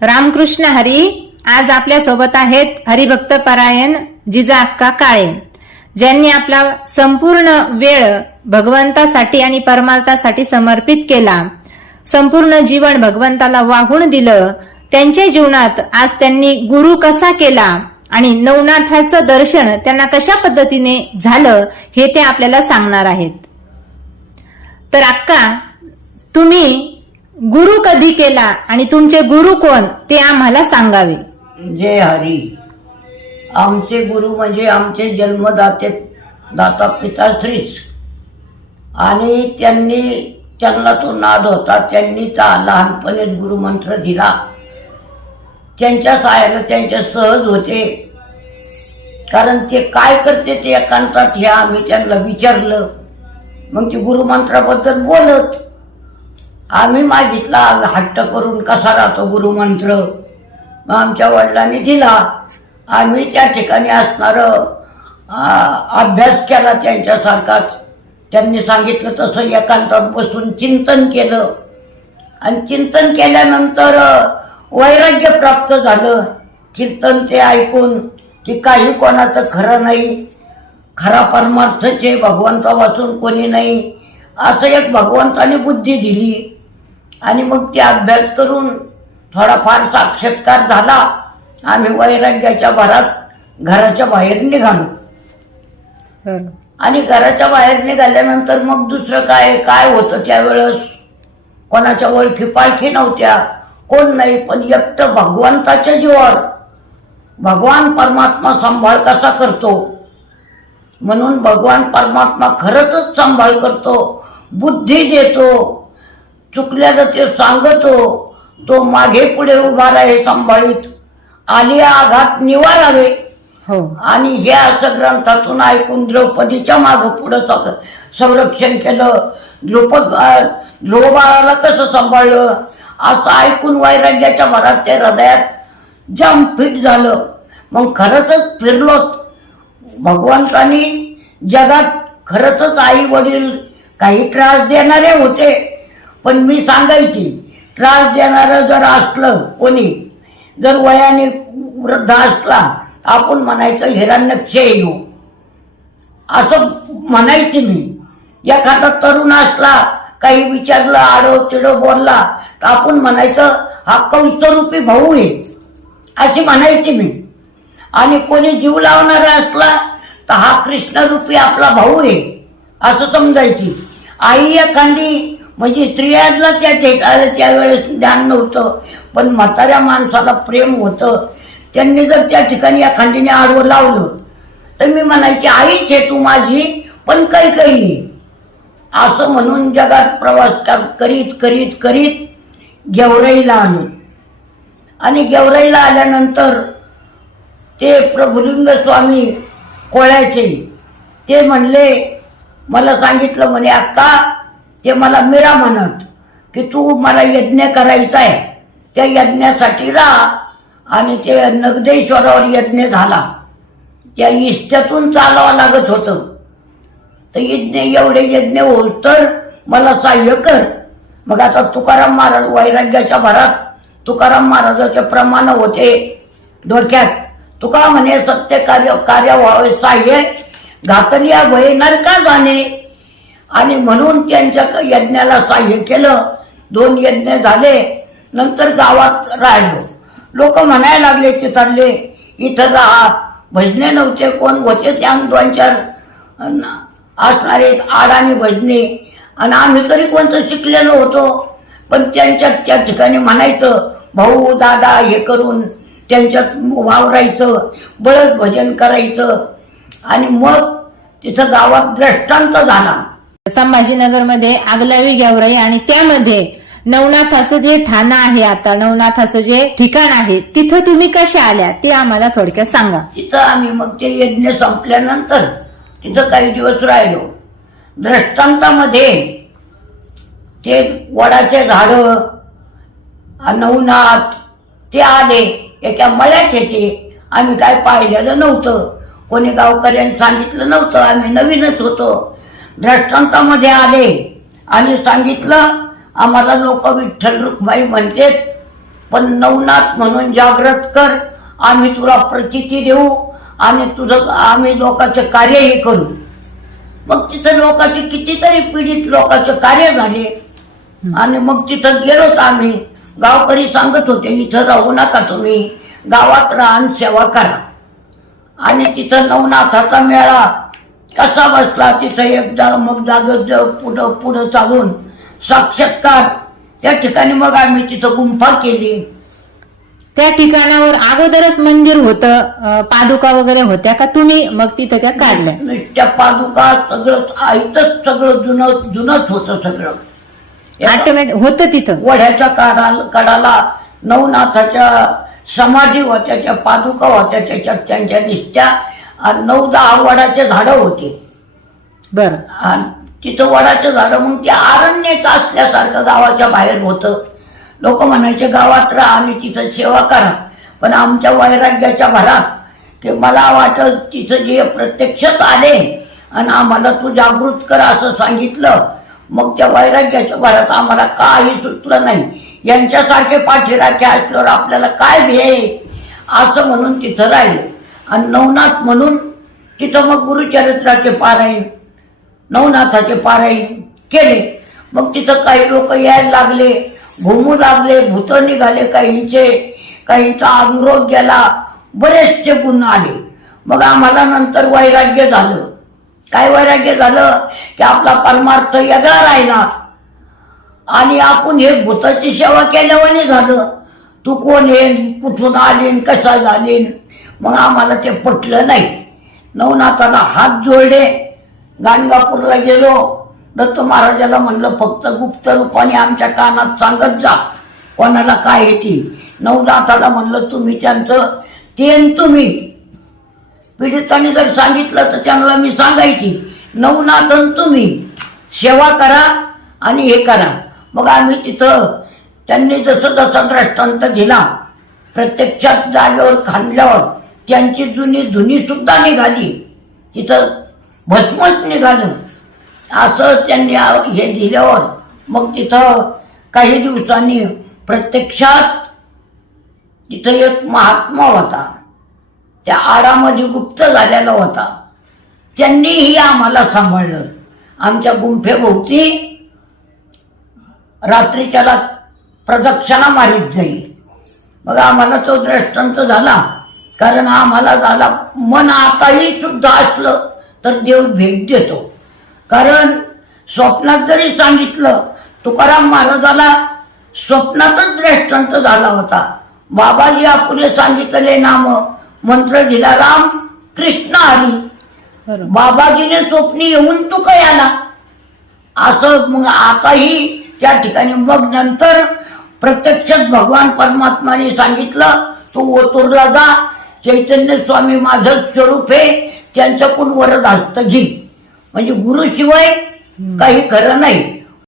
रामकृष्ण हरी आज आपल्यासोबत आहेत हरिभक्त परायण जिजा अक्का काळे. ज्यांनी आपला संपूर्ण वेळ भगवंतासाठी आणि परमार्थासाठी समर्पित केला. संपूर्ण जीवन भगवंताला वाहून दिलं. त्यांच्या जीवनात आज त्यांनी गुरु कसा केला आणि नवनाथाचं दर्शन त्यांना कशा पद्धतीने झालं हे ते आपल्याला सांगणार आहेत. तर अक्का तुम्ही गुरु कधी केला आणि तुमचे गुरु कोण ते आम्हाला सांगावे. जय हरी. आमचे गुरु म्हणजे आमचे जन्मदाते दाता पिता श्रीच आणि त्यांनी त्यांना तो नाद होता त्यांनी त्या लहानपणीच गुरुमंत्र दिला. त्यांच्या सहाय्याला त्यांच्या सहज होते. कारण ते काय करते ते एकांतात हे आम्ही त्यांना विचारलं. मग ते गुरुमंत्राबद्दल बोलत. आम्ही मागितला हट्ट करून कसा राहतो गुरुमंत्र मग आमच्या वडिलांनी दिला. आम्ही त्या ठिकाणी असणार अभ्यास केला त्यांच्यासारखाच. त्यांनी सांगितलं तसं एकांतात बसून चिंतन केलं. आणि चिंतन केल्यानंतर वैराग्य प्राप्त झालं. कीर्तन ते ऐकून की काही कोणाचं खरं नाही खरा परमार्थचे भगवंता वाचून कोणी नाही. असं एक भगवंताने बुद्धी दिली. आणि मग ते अभ्यास करून थोडाफार साक्षात्कार झाला. आम्ही वैराग्याच्या भरात घराच्या बाहेर निघालो. आणि घराच्या बाहेर निघाल्यानंतर मग दुसरं काय काय होतं त्यावेळेस? कोणाच्या ओळखी पाळखी नव्हत्या. कोण नाही पण एकटं भगवंताच्या जीवावर. भगवान परमात्मा सांभाळ कसा करतो? म्हणून भगवान परमात्मा खरंच सांभाळ करतो बुद्धी देतो चुकल्याचं ते सांगतो तो मागे पुढे उभा राहे सांभाळीत. आली आघात निवारावे हो. आणि हे असं ग्रंथातून ऐकून द्रौपदीच्या मागं पुढं संरक्षण केलं. द्रौपद ध्रुवबाळाला कसं सांभाळलं? असं ऐकून वैराग्याच्या भरात ते हृदयात जम फिट झालं. मग खरंच फिरलोच भगवंतानी जगात खरंच आई वडील काही त्रास देणारे होते. पण मी सांगायची त्रास देणारं जर असलं कोणी जर वयाने वृद्ध असला आपण म्हणायचं हिरण्यक्षय येऊ असं म्हणायची मी. एखादा तरुण असला काही विचारलं आडो तिडो बोलला तर आपण म्हणायचं हा कौतरूपी भाऊ आहे. अशी म्हणायची मी. आणि कोणी जीव लावणारा असला तर हा कृष्णरूपी आपला भाऊ आहे असं समजायची. आई एखादी म्हणजे स्त्रियांना त्या ठिकाणी त्यावेळेस ज्ञान नव्हतं पण म्हाताऱ्या माणसाला प्रेम होतं. त्यांनी जर त्या ठिकाणी एखादीने आडवं लावलं तर मी म्हणायची आईच आहे तू माझी पण काही काही. असं म्हणून जगात प्रवास कर- करीत करीत करीत गेवराईला आलो. आणि गेवराईला आल्यानंतर ते प्रभुलिंग स्वामी कोळ्याचे ते म्हणले मला सांगितलं म्हणे अक्का ते मला मीरा म्हणत की तू मला यज्ञ करायचा आहे त्या यज्ञासाठी राहा आणि ते नगदेश्वरावर यज्ञ झाला. त्या इष्ट्यातून चालावं लागत होतं. तर यज्ञ एवढे यज्ञ होल तर मला सहाय्य कर. मग आता तुकाराम महाराज वैराग्याच्या भरात तुकाराम महाराजाचे प्रमाण होते डोक्यात. तुका म्हणे सत्य कार्य कार्य व्हावे सहाय्य. घातलिया भय नरका जाणे. आणि म्हणून त्यांच्या यज्ञाला सहाय्य केलं. दोन यज्ञ झाले. नंतर गावात राहिलो. लोक म्हणायला लागले की चालले इथं राहा भजने नव्हते कोण होते त्या दोन चार असणारे असणारे आणि भजने. आणि आम्ही तरी कोणतं शिकलेलो होतो. पण त्यांच्यात त्या ठिकाणी म्हणायचं भाऊ दादा हे करून त्यांच्यात वावरायचं बळद भजन करायचं. आणि मग तिथं गावात द्रष्टांत झाला. संभाजीनगरमध्ये आगलावी गेवराई आणि त्यामध्ये नवनाथाचं जे ठाणं आहे आता नवनाथाचं जे ठिकाण आहे तिथं तुम्ही कशा आल्या? ते आम्हाला थोडक्यात सांगा. तिथं आम्ही मग ते यज्ञ संपल्यानंतर तिथं काही दिवस राहिलो. दृष्टांतामध्ये ते वडाचे झाड नवनाथ ते आले एका मळ्यात येते. आम्ही काय पाहिलेलं नव्हतं. कोणी गावकऱ्यांनी सांगितलं नव्हतं. आम्ही नवीनच होतो. दृष्टांतामध्ये आले आणि सांगितलं आम्हाला लोक विठ्ठल रुक्माई म्हणतेत पण नवनाथ म्हणून जागृत कर आम्ही तुला प्रचिती देऊ आणि तुझं आम्ही लोकांचे कार्यही करू. मग तिथं लोकांचे कितीतरी पीडित लोकांचे कार्य झाले. आणि मग तिथं गेलोच आम्ही. गावकरी सांगत होते इथं राहू नका तुम्ही गावात राहा सेवा करा. आणि तिथं नवनाथाचा मेळा कसा बसला तिथं एकदा मग जाग पुढं पुढं चालून साक्षात्कार. त्या ठिकाणी मग आम्ही तिथं गुंफा केली. त्या ठिकाणावर अगोदरच मंदिर होतं. पादुका वगैरे होत्या का तुम्ही? मग तिथं त्या काढल्या. नुसत्या पादुका सगळं आईतच सगळं जुनं जुनच होतं सगळं. ऑटोमॅटिक होतं तिथं. वड्याच्या काढाला कडाला नवनाथाच्या समाधी होत्या त्या पादुका होत्या त्याच्यात त्यांच्या दिसत्या आणि नऊ दहा वडाचे झाडं होते. बरं. आणि तिथं वडाचं झाडं मग ते अरण्यच असल्यासारखं गावाच्या बाहेर होतं. लोक म्हणायचे गावात राहा आणि तिथं सेवा करा. पण आमच्या वैराग्याच्या भरात की मला वाटत तिथं जे प्रत्यक्षात आले आणि आम्हाला तू जागृत कर असं सांगितलं मग त्या वैराग्याच्या भरात आम्हाला काही सुचलं नाही. यांच्यासारखे पाठीराखे असल्यावर आपल्याला काय ध्येय असं म्हणून तिथं राहिले. आणि नवनाथ म्हणून तिथं मग गुरुचरित्राचे पारायण नवनाथाचे पारायण केले. मग तिथं काही लोक यायला लागले घुमू लागले भूत निघाले काहींचे काहींचा अनुरोध गेला बरेचसे गुण आले. मग आम्हाला नंतर वैराग्य झालं. काय वैराग्य झालं? की आपला परमार्थ वेगळा राहिला. आणि आपण हे भूताची सेवा केल्यावाने झालं. तू कोण येईन? कुठून आलीन? कसा झालीन? मग आम्हाला ते पटलं नाही. नवनाथाला हात जोडले. गाणगापूरला गेलो. दत्त महाराजाला म्हणलं फक्त गुप्त रूपाने आमच्या कानात सांगत जा. कोणाला काय येते नवनाथाला म्हणलं तुम्ही त्यांचं तेन तुम्ही. पीडितांनी जर सांगितलं तर त्यांना मी सांगायची. नवनाथन तुम्ही सेवा करा आणि हे करा. मग आम्ही तिथं त्यांनी जसं जसा दृष्टांत दिला प्रत्यक्षात जागेवर खांदल्यावर त्यांची जुनी धुनी सुद्धा निघाली. तिथं भस्मच निघालं. असं त्यांनी हे दिल्यावर मग तिथं काही दिवसांनी प्रत्यक्षात तिथं एक महात्मा होता. त्या आडामध्ये गुप्त झालेला होता. त्यांनीही आम्हाला सांभाळलं. आमच्या गुंफेभोवती रात्रीच्याला प्रदक्षिणा मारीत जाईल मग आम्हाला तो दृष्टांत झाला. कारण आम्हाला झाला मन आताही सुद्धा असलं तर देव भेट देतो. कारण स्वप्नात जरी सांगितलं तुकाराम महाराजाला स्वप्नातच दृष्टांत झाला होता. बाबाजी आपुले सांगितले नाम मंत्र दिला राम कृष्ण हरी. बाबाजीने स्वप्नी येऊन तू काय आला असं मग आताही त्या ठिकाणी मग नंतर प्रत्यक्षात भगवान परमात्माने सांगितलं तू ओतूरला जा चैतन्य स्वामी माझं स्वरूप आहे त्यांच्याकडून वरद असतं जी म्हणजे गुरुशिवाय काही खरं नाही.